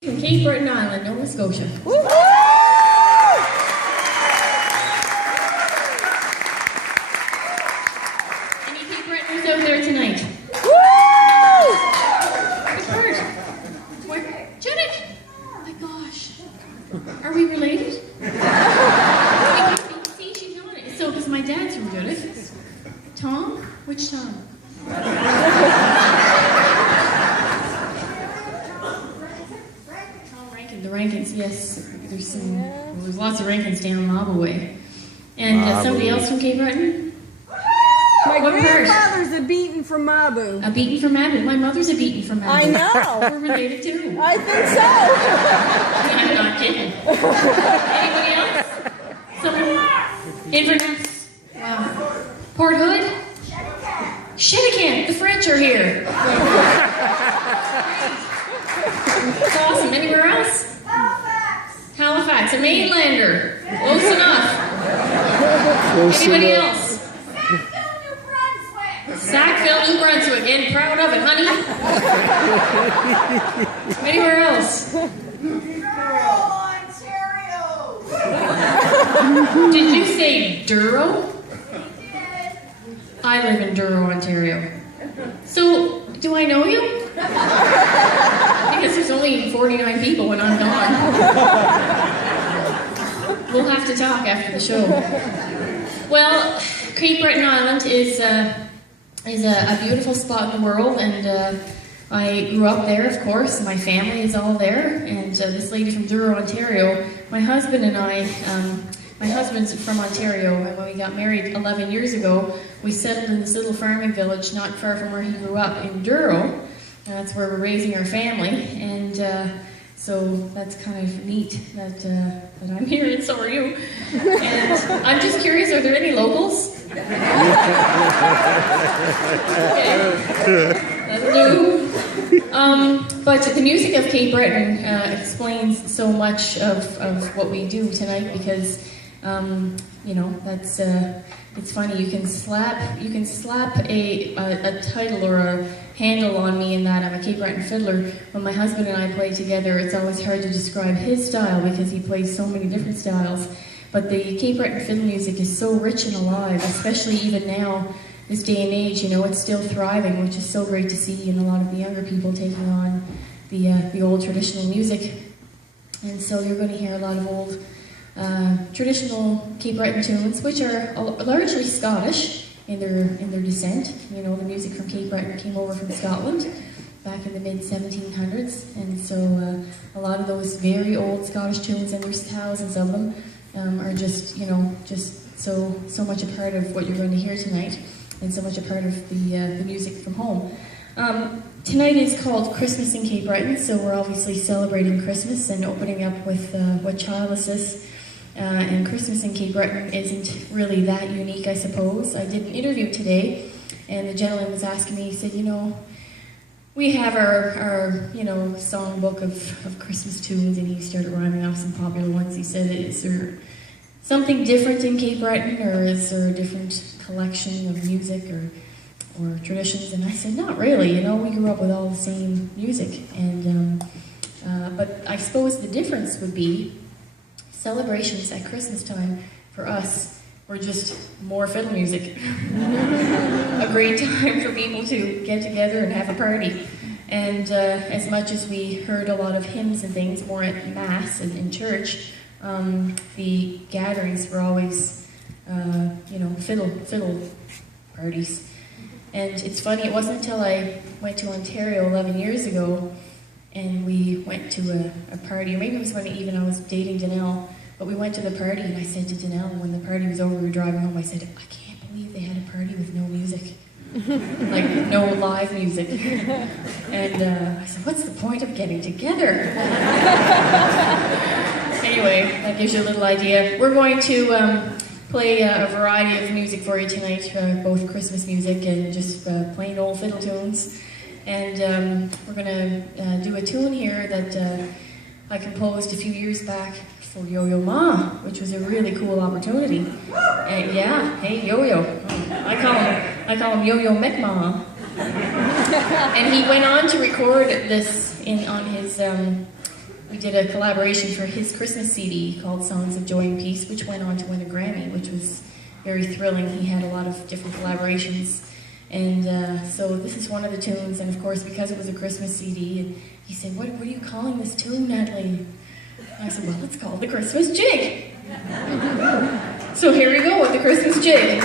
From Cape Breton Island, Nova Scotia. Any Cape Bretoners out there tonight? Which part? Where? Judith! Oh my gosh. Are we related? See, she's not. So, because my dad's from Judith. Tom? Which Tom? The Rankins, yes. There's lots of Rankins down Mabo way. And somebody else from Cape Breton? My grandfather's a beaten from Mabu. A beaten from Mabu. My mother's a beaten from Mabu. I know. We're related too. I think so. I'm not kidding. Anybody else? Someone? Inverness? Wow. Port Hood? Shedican. The French are here. That's awesome. Anywhere else? Halifax, a mainlander. Close enough. Anybody else? Sackville, New Brunswick. Getting proud of it, honey. Anywhere else? Duro, Ontario. Did you say Duro? I live in Duro, Ontario. So, do I know you? Because there's only 49 people when I'm gone. We'll have to talk after the show. Well, Cape Breton Island is a beautiful spot in the world, and I grew up there, of course. My family is all there, and this lady from Duro, Ontario, my husband and I, my husband's from Ontario, and when we got married 11 years ago, we settled in this little farming village not far from where he grew up in Duro. That's where we're raising our family, and so that's kind of neat that I'm here, and so are you. And I'm just curious, are there any locals? But the music of Cape Breton explains so much of what we do tonight, because you know, that's it's funny. You can slap a title or a handle on me in that I'm a Cape Breton fiddler. When my husband and I play together, it's always hard to describe his style because he plays so many different styles. But the Cape Breton fiddle music is so rich and alive, especially even now, this day and age. You know, it's still thriving, which is so great to see, and a lot of the younger people taking on the old traditional music. And so you're going to hear a lot of old traditional Cape Breton tunes, which are largely Scottish in their descent. You know, the music from Cape Breton came over from Scotland back in the mid-1700s, and so a lot of those very old Scottish tunes, and there's thousands of them, are just, you know, just so much a part of what you're going to hear tonight, and so much a part of the music from home. Tonight is called Christmas in Cape Breton, so we're obviously celebrating Christmas and opening up with What Child Is This? And Christmas in Cape Breton isn't really that unique, I suppose. I did an interview today, and the gentleman was asking me, he said, you know, we have our you know, songbook of Christmas tunes, and he started rhyming off some popular ones. He said, is there something different in Cape Breton, or is there a different collection of music or traditions? And I said, not really, you know, we grew up with all the same music, and but I suppose the difference would be celebrations at Christmas time for us were just more fiddle music. A great time for people to get together and have a party. And as much as we heard a lot of hymns and things more at Mass and in church, the gatherings were always, you know, fiddle parties. And it's funny, it wasn't until I went to Ontario 11 years ago and we went to a party, or maybe it was when even I was dating Danelle, but we went to the party, and I said to Danelle, when the party was over, we were driving home, I said, I can't believe they had a party with no music. Like, no live music. And I said, what's the point of getting together? Anyway, that gives you a little idea. We're going to play a variety of music for you tonight, both Christmas music and just plain old fiddle tunes. And we're going to do a tune here that I composed a few years back for Yo-Yo Ma, which was a really cool opportunity. And yeah, hey, Yo-Yo. I call him Yo-Yo McMa. And he went on to record this on his we did a collaboration for his Christmas CD called Songs of Joy and Peace, which went on to win a Grammy, which was very thrilling. He had a lot of different collaborations. And so this is one of the tunes, and of course, because it was a Christmas CD, and he said, what are you calling this tune, Natalie? And I said, well, it's called the Christmas Jig. So here we go with the Christmas Jig.